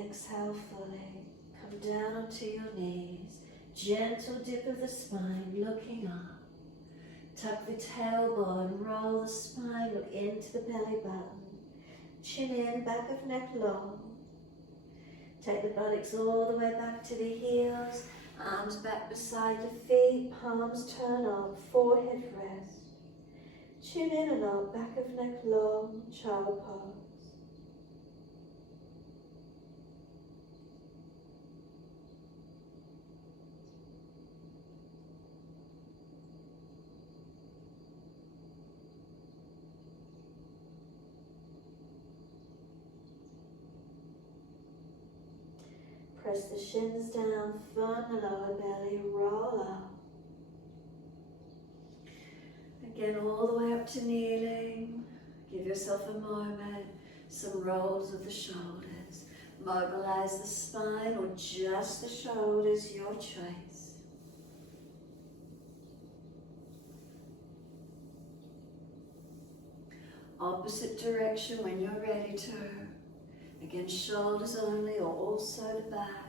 Exhale fully, come down onto your knees, gentle dip of the spine, looking up. Tuck the tailbone, roll the spine, look into the belly button. Chin in, back of neck long. Take the buttocks all the way back to the heels, arms back beside the feet, palms turn up, forehead rest. Chin in and up, back of neck long, child pose. Press the shins down, firm the lower belly, roll up. Again, all the way up to kneeling. Give yourself a moment, some rolls of the shoulders. Mobilize the spine or just the shoulders, your choice. Opposite direction when you're ready to. Again, shoulders only or also the back.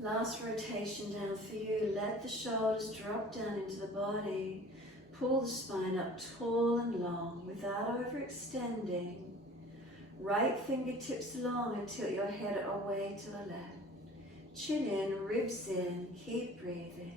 Last rotation down for you. Let the shoulders drop down into the body. Pull the spine up tall and long without overextending. Right fingertips long and tilt your head away to the left. Chin in, ribs in, keep breathing.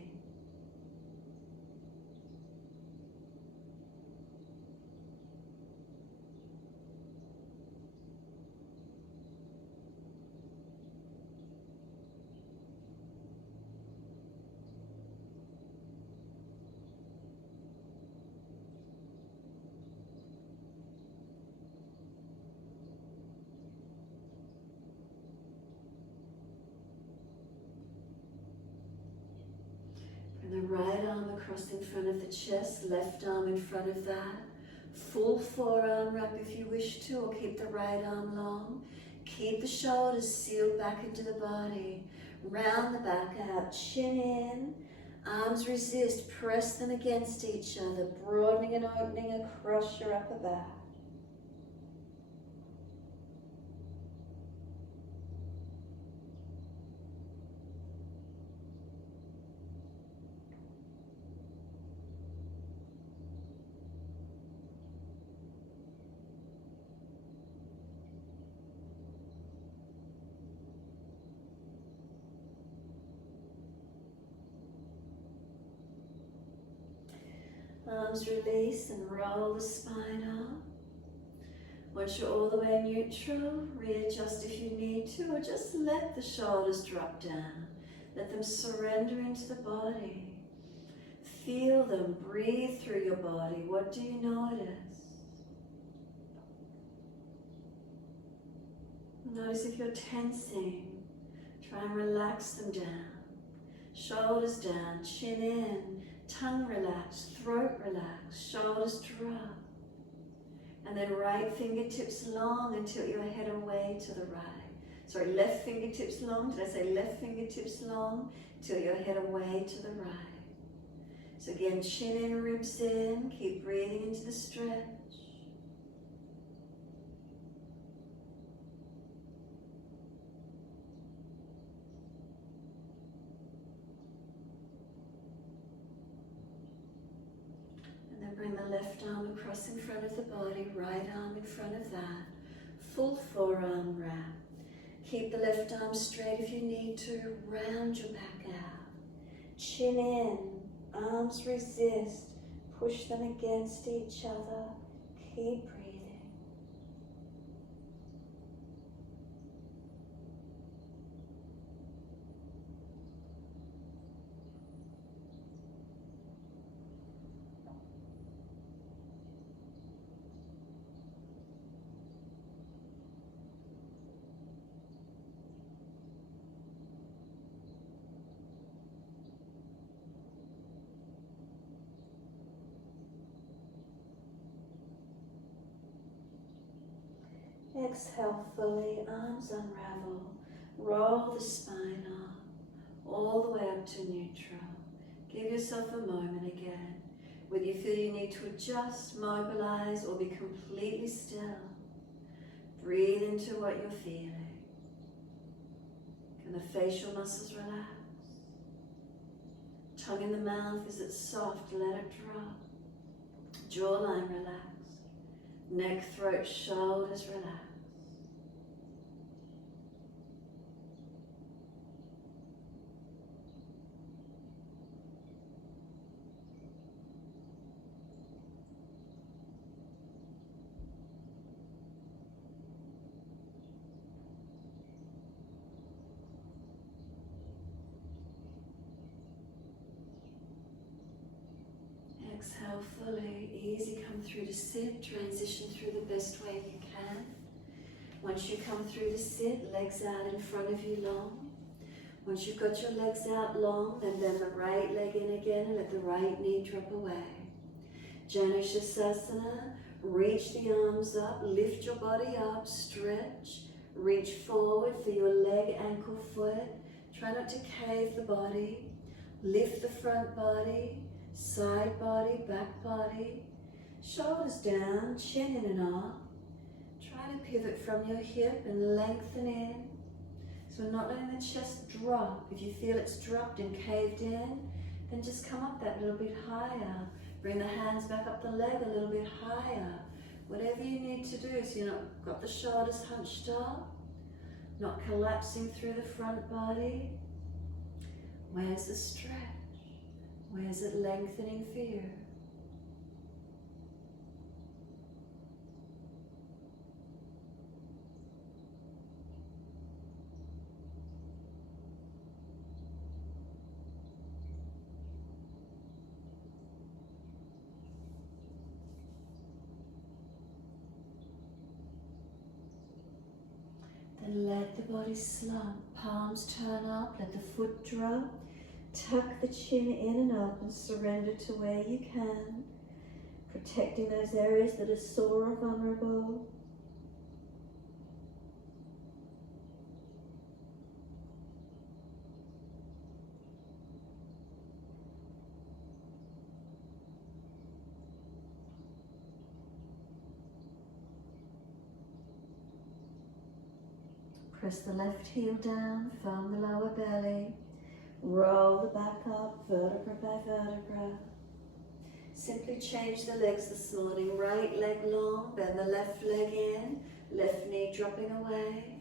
Bring the right arm across in front of the chest, left arm in front of that. Full forearm wrap if you wish to, or keep the right arm long. Keep the shoulders sealed back into the body. Round the back out, chin in. Arms resist, press them against each other, broadening and opening across your upper back. Arms release and roll the spine up. Once you're all the way neutral, readjust if you need to, or just let the shoulders drop down. Let them surrender into the body. Feel them, breathe through your body. What do you notice? Notice if you're tensing. Try and relax them down. Shoulders down, chin in. Tongue relax, throat relax, shoulders drop. And then right fingertips long and tilt your head away to the right. Sorry, left fingertips long. Did I say left fingertips long? Tilt your head away to the right. So again, chin in, ribs in. Keep breathing into the stretch. Bring the left arm across in front of the body, right arm in front of that. Full forearm wrap. Keep the left arm straight if you need to. Round your back out. Chin in, arms resist. Push them against each other. Keep breathing. Exhale fully, arms unravel, roll the spine up, all the way up to neutral. Give yourself a moment again, whether you feel you need to adjust, mobilize, or be completely still. Breathe into what you're feeling. Can the facial muscles relax? Tongue in the mouth, is it soft? Let it drop. Jawline relax. Neck, throat, shoulders relax. Exhale fully, easy, come through to sit, transition through the best way you can. Once you come through to sit, legs out in front of you long. Once you've got your legs out long, then bend the right leg in again and let the right knee drop away. Janusasana, reach the arms up, lift your body up, stretch, reach forward for your leg, ankle, foot. Try not to cave the body, lift the front body, side body, back body, shoulders down, chin in and up. Try to pivot from your hip and lengthen in. So we're not letting the chest drop. If you feel it's dropped and caved in, then just come up that little bit higher. Bring the hands back up the leg a little bit higher. Whatever you need to do so you're not got the shoulders hunched up, not collapsing through the front body. Where's the stretch? Where's it lengthening for you? Then let the body slump, palms turn up, let the foot drop. Tuck the chin in and up and surrender to where you can, protecting those areas that are sore or vulnerable. Press the left heel down, firm the lower belly. Roll the back up, vertebra by vertebra. Simply change the legs this morning. Right leg long, bend the left leg in, left knee dropping away.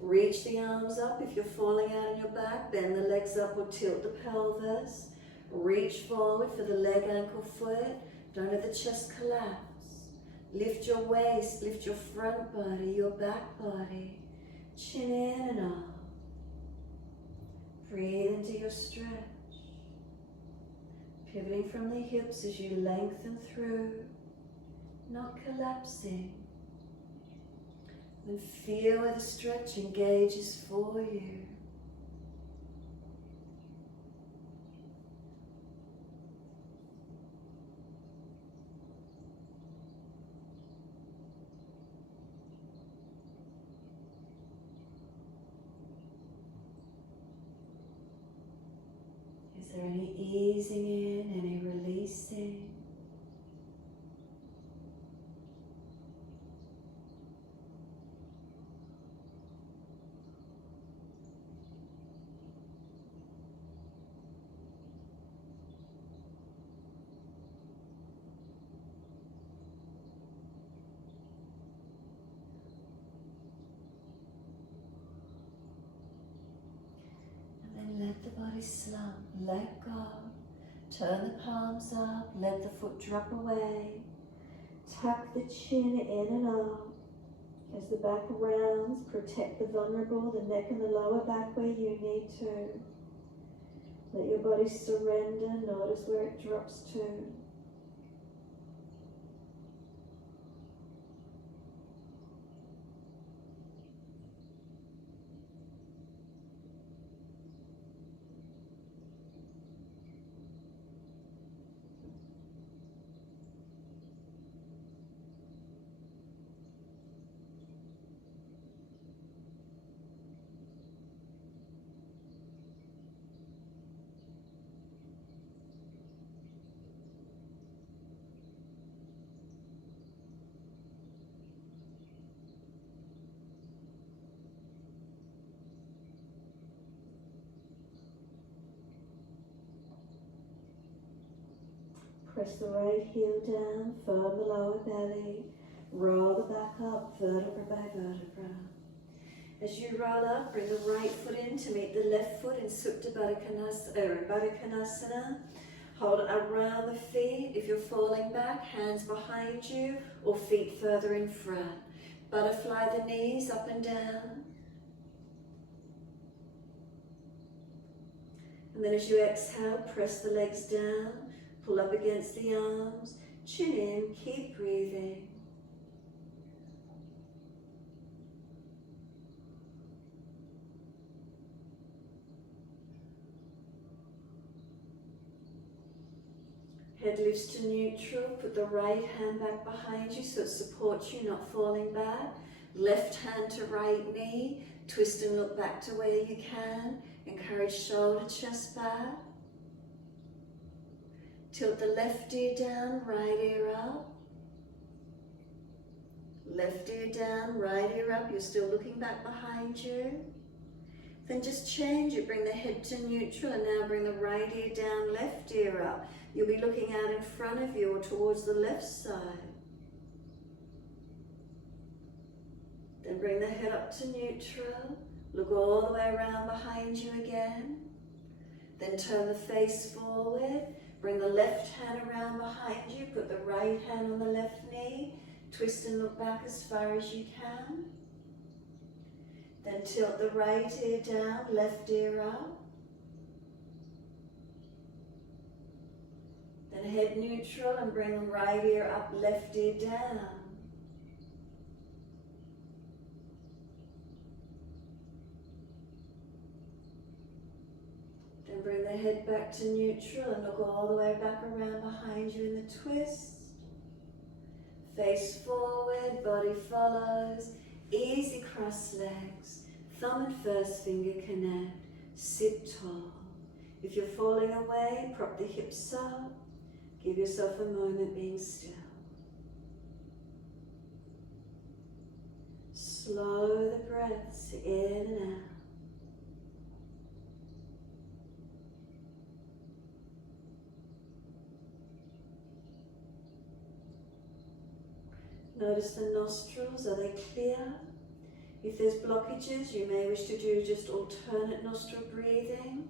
Reach the arms up if you're falling out on your back. Bend the legs up or tilt the pelvis. Reach forward for the leg, ankle, foot. Don't let the chest collapse. Lift your waist, lift your front body, your back body. Chin in and up. Breathe into your stretch. Pivoting from the hips as you lengthen through, not collapsing. And feel where the stretch engages for you. Is there any easing in, any releasing? And then let the body slump, let go. Turn the palms up, let the foot drop away. Tuck the chin in and up. As the back rounds, protect the vulnerable, the neck and the lower back where you need to. Let your body surrender, notice where it drops to. Press the right heel down, firm the lower belly, roll the back up, vertebra by vertebra. As you roll up, bring the right foot in to meet the left foot in Supta Baddha Konasana. Hold it around the feet. If you're falling back, hands behind you or feet further in front. Butterfly the knees up and down. And then as you exhale, press the legs down. Pull up against the arms, chin in, keep breathing. Head lifts to neutral, put the right hand back behind you so it supports you, not falling back. Left hand to right knee, twist and look back to where you can. Encourage shoulder, chest back. Tilt the left ear down, right ear up. Left ear down, right ear up. You're still looking back behind you. Then just change it. Bring the head to neutral and now bring the right ear down, left ear up. You'll be looking out in front of you or towards the left side. Then bring the head up to neutral. Look all the way around behind you again. Then turn the face forward. Bring the left hand around behind you. Put the right hand on the left knee. Twist and look back as far as you can. Then tilt the right ear down, left ear up. Then head neutral and bring the right ear up, left ear down. Then bring the head back to neutral and look all the way back around behind you in the twist. Face forward, body follows. Easy cross legs. Thumb and first finger connect. Sit tall. If you're falling away, prop the hips up. Give yourself a moment being still. Slow the breaths in and out. Notice the nostrils, are they clear? If there's blockages, you may wish to do just alternate nostril breathing.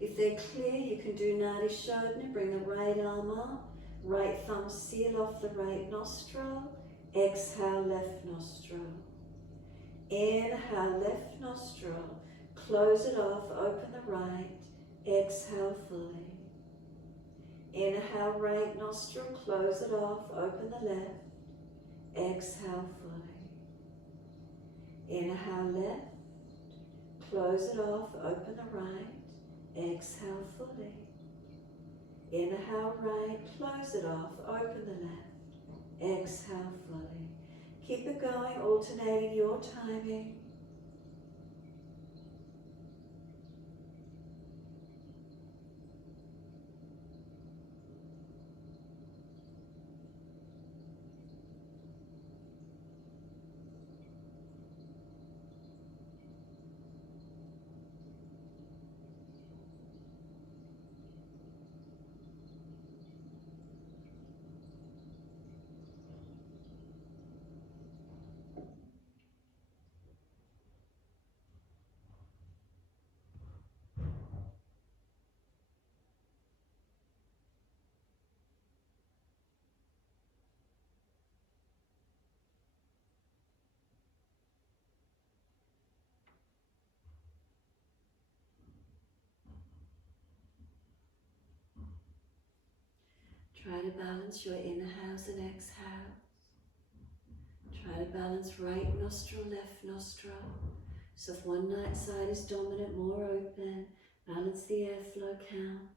If they're clear, you can do Nadi Shodhana, bring the right arm up, right thumb seal off the right nostril, exhale left nostril. Inhale left nostril, close it off, open the right, exhale fully. Inhale right nostril, close it off, open the left, exhale fully. Inhale left, close it off, open the right, exhale fully. Inhale right, close it off, open the left, exhale fully. Keep it going, alternating your timing. Try to balance your inhales and exhales. Try to balance right nostril, left nostril. So if one night side is dominant, more open, balance the airflow count.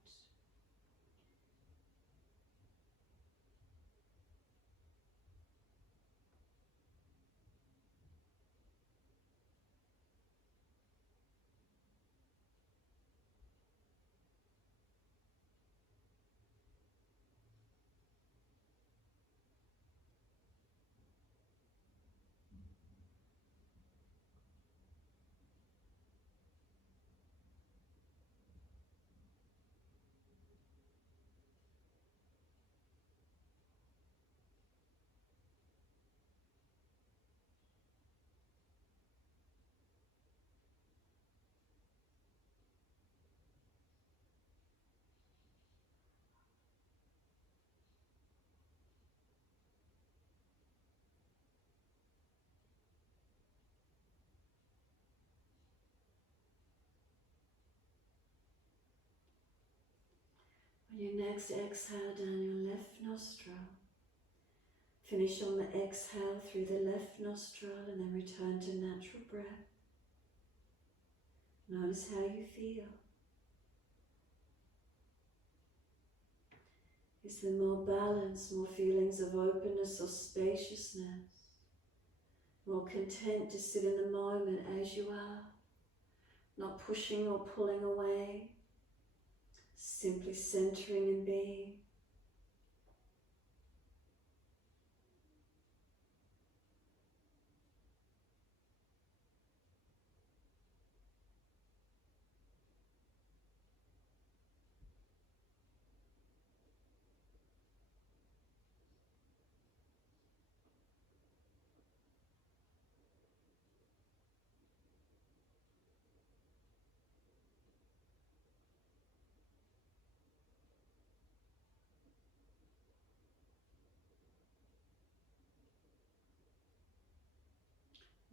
On your next exhale, down your left nostril. Finish on the exhale through the left nostril and then return to natural breath. Notice how you feel. Is there more balance, more feelings of openness or spaciousness? More content to sit in the moment as you are, not pushing or pulling away, simply centering and being.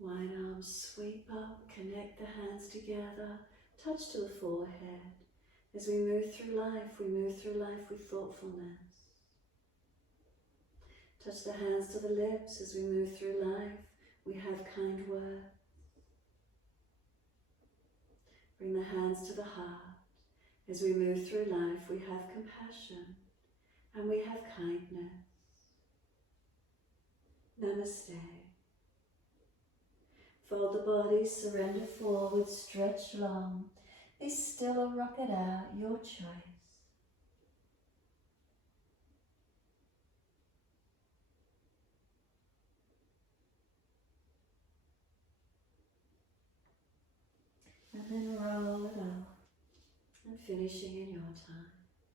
Wide arms sweep up, connect the hands together, touch to the forehead. As we move through life with thoughtfulness. Touch the hands to the lips. As we move through life, we have kind words. Bring the hands to the heart. As we move through life, we have compassion and we have kindness. Namaste. Fold the body, surrender forward, stretch long. Be still or rock it out, your choice. And then roll it up and finishing in your time.